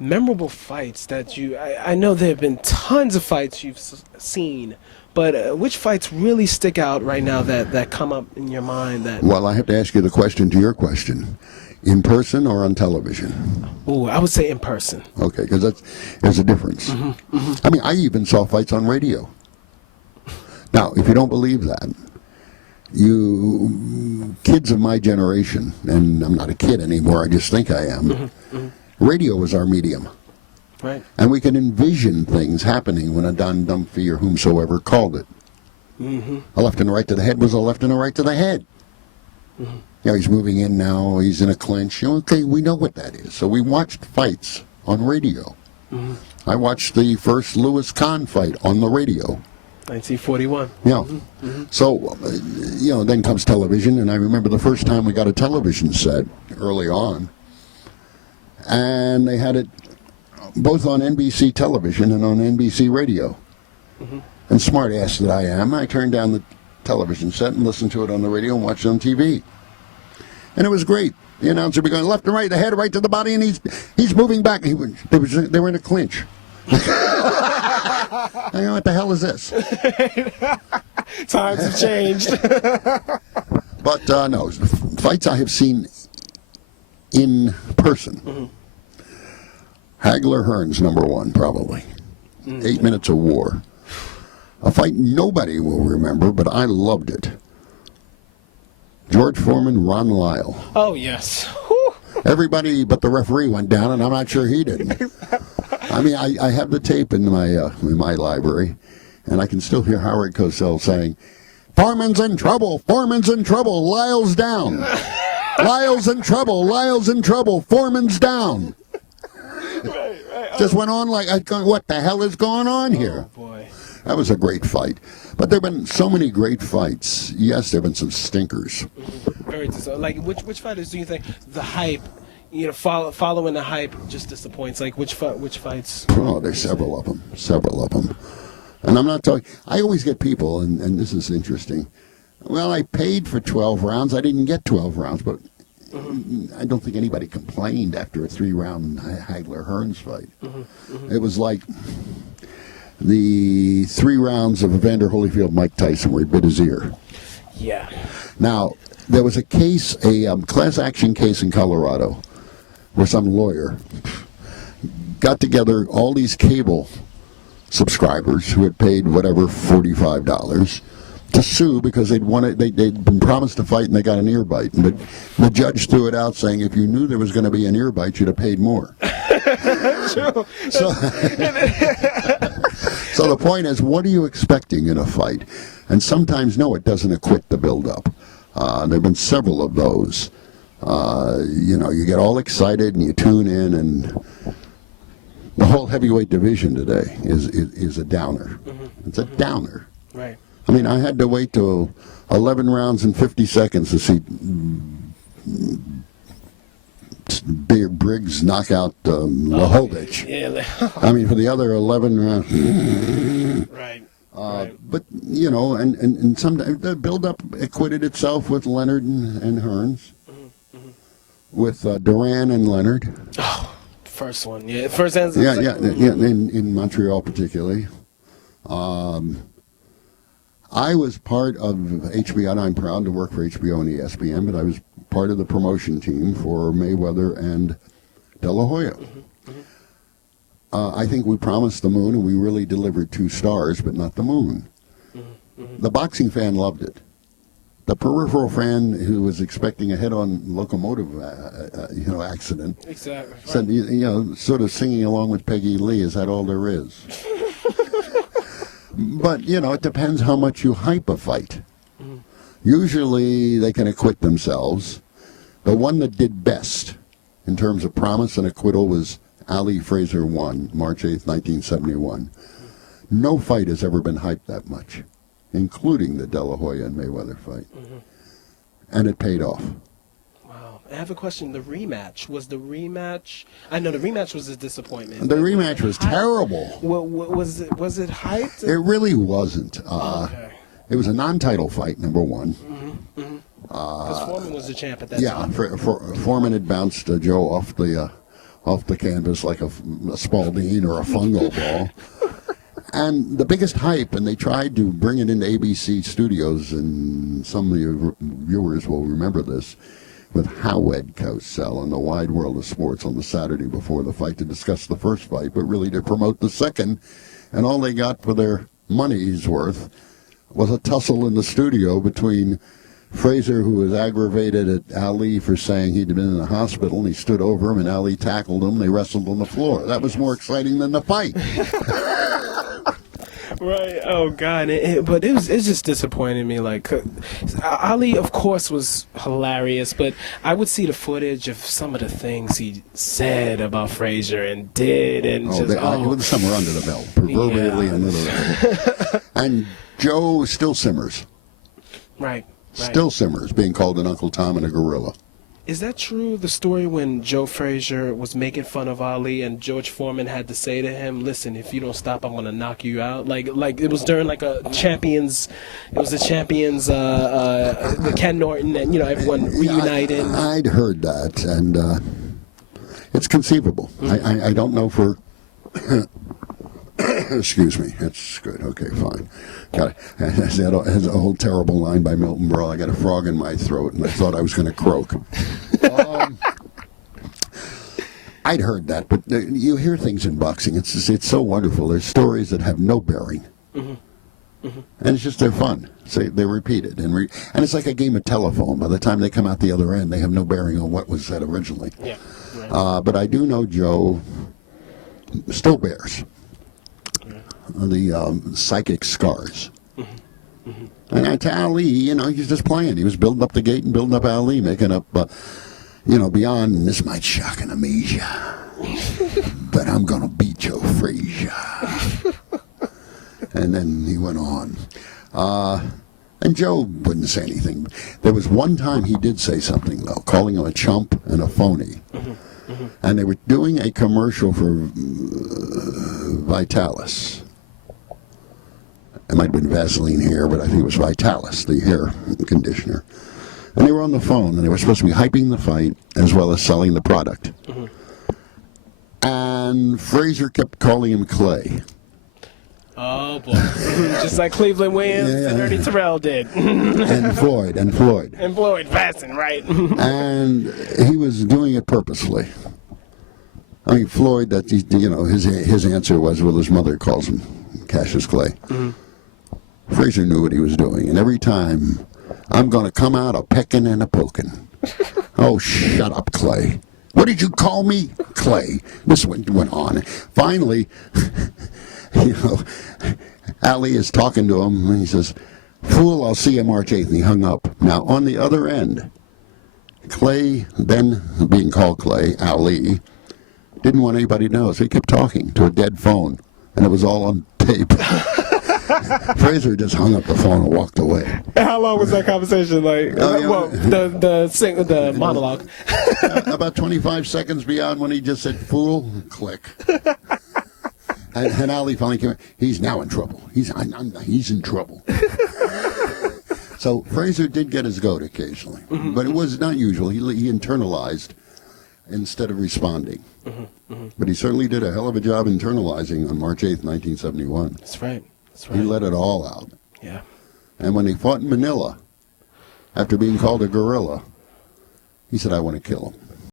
memorable fights that I know there have been tons of fights you've seen, but which fights really stick out right now that come up in your mind? Well, I have to ask you the question to your question. In person or on television? Oh, I would say in person. Okay, because there's a difference. I mean, I even saw fights on radio. Now, if you don't believe that, you kids of my generation, and I'm not a kid anymore, I just think I am, radio was our medium. Right. And we could envision things happening when a Don Dumphy or whomsoever called it. A left and a right to the head was a left and a right to the head. You know, he's moving in now, he's in a clinch. You know, okay, we know what that is. So we watched fights on radio. I watched the first Louis Kahn fight on the radio. 1941. Yeah. So, you know, then comes television, and I remember the first time we got a television set early on, and they had it both on NBC television and on NBC radio. And smart ass that I am, I turned down the television set and listened to it on the radio and watched it on TV. And it was great. The announcer would be going left and right, the head, right to the body, and he's moving back. They were in a clinch. I go, what the hell is this? Times have changed. But no, fights I have seen in person. Hagler Hearns, number one, probably. 8 Minutes of War. A fight nobody will remember, but I loved it. George Foreman, Ron Lyle. Oh, yes. Whew. Everybody but the referee went down, and I'm not sure he didn't. I mean, I have the tape in my library, and I can still hear Howard Cosell saying, "Foreman's in trouble, Foreman's in trouble, Lyle's down. Lyle's in trouble, Lyle's in trouble, Foreman's down." Right. Just went on like, what the hell is going on here? Oh, boy. That was a great fight. But there have been so many great fights. Yes, there have been some stinkers. Very like which fighters do you think the hype, you know, following the hype just disappoints? Like which fights? Oh, there's several of them. Several of them. And I'm not talking. I always get people, and this is interesting. Well, I paid for 12 rounds. I didn't get 12 rounds, but I don't think anybody complained after a 3-round Hagler Hearns fight. It was like the 3 rounds of Evander Holyfield, Mike Tyson, where he bit his ear. Yeah. Now, there was a case, a class action case in Colorado, where some lawyer got together all these cable subscribers who had paid whatever $45 to sue because they'd been promised a fight and they got an ear bite. And the judge threw it out saying, if you knew there was going to be an ear bite, you'd have paid more. True. So the point is, what are you expecting in a fight? And sometimes, no, it doesn't acquit the build-up. There have been several of those. You know, you get all excited and you tune in, and the whole heavyweight division today is a downer. It's a downer. Right. I mean, I had to wait till 11 rounds and 50 seconds to see Briggs knock out Lahovich. Yeah. I mean, for the other 11 rounds. Right. But, you know, and sometimes the build-up acquitted itself with Leonard and Hearns, with Duran and Leonard. Oh, first one. Yeah, first and Yeah, in Montreal particularly. I was part of HBO, and I'm proud to work for HBO and ESPN, but I was part of the promotion team for Mayweather and De La Hoya. I think we promised the moon, and we really delivered 2 stars, but not the moon. The boxing fan loved it. The peripheral fan who was expecting a head-on locomotive, accident, exactly. said, you know, sort of singing along with Peggy Lee, is that all there is? But, you know, it depends how much you hype a fight. Usually they can acquit themselves. The one that did best in terms of promise and acquittal was Ali Frazier 1, March 8th, 1971. No fight has ever been hyped that much, including the De La Hoya and Mayweather fight. And it paid off. Wow. I have a question. The rematch. Was the rematch... I know the rematch was a disappointment. The rematch was terrible. Was it hyped? It really wasn't. Okay. It was a non-title fight, number one. Because Foreman was the champ at that Yeah, time. Foreman had bounced Joe off off the canvas like a Spalding or a fungal ball. And the biggest hype, and they tried to bring it into ABC studios, and some of your viewers will remember this, with Howard Cosell in the Wide World of Sports on the Saturday before the fight to discuss the first fight, but really to promote the second. And all they got for their money's worth was a tussle in the studio between Frazier, who was aggravated at Ali for saying he'd been in the hospital, and he stood over him, and Ali tackled him. They wrestled on the floor. That was more exciting than the fight. Right. Oh God. But it's just disappointing me. Like Ali, of course, was hilarious, but I would see the footage of some of the things he said about Frazier and did, and some were under the belt, proverbially and literally. And Joe still simmers. Right. Still simmers, being called an Uncle Tom and a gorilla. Is that true, the story when Joe Frazier was making fun of Ali and George Foreman had to say to him, listen, if you don't stop, I'm going to knock you out? Like it was during like the champions, the Ken Norton and, everyone reunited. I'd heard that, and it's conceivable. Mm-hmm. I don't know for... Excuse me. That's good. Okay, fine. Got it. Has a whole terrible line by Milton Berle. I got a frog in my throat, and I thought I was going to croak. I'd heard that, but you hear things in boxing. It's so wonderful. There's stories that have no bearing, and it's just they're fun. So they're repeated, and it's like a game of telephone. By the time they come out the other end, they have no bearing on what was said originally. Yeah. Right. But I do know Joe still bears the psychic scars. And to Ali, he's just playing. He was building up the gate and building up Ali, making up, beyond, and this might shock an amnesia, but I'm going to beat Joe Frazier. And then he went on. And Joe wouldn't say anything. There was one time he did say something, though, calling him a chump and a phony. And they were doing a commercial for Vitalis. It might have been Vaseline hair, but I think it was Vitalis, the hair conditioner. And they were on the phone, and they were supposed to be hyping the fight as well as selling the product. And Frazier kept calling him Clay. Oh, boy. Just like Cleveland Williams and Ernie Terrell did. And Floyd. And Floyd Vasson, right. And he was doing it purposely. I mean, Floyd, his answer was, well, his mother calls him Cassius Clay. Frazier knew what he was doing, and every time, I'm going to come out a pecking and a poking. Oh, shut up, Clay. What did you call me? Clay. This went on. Finally, Ali is talking to him, and he says, fool, I'll see you March 8th, and he hung up. Now, on the other end, Clay, then being called Clay, Ali, didn't want anybody to know, so he kept talking to a dead phone, and it was all on tape. Frazier just hung up the phone and walked away. How long was that conversation? Like, the monologue. About 25 seconds beyond when he just said, fool, click. And Ali finally came. He's now in trouble. He's in trouble. So Frazier did get his goat occasionally, but it was not usual. He internalized instead of responding. But he certainly did a hell of a job internalizing on March 8th, 1971. That's right. He let it all out. Yeah. And when he fought in Manila, after being called a gorilla, he said, I want to kill him.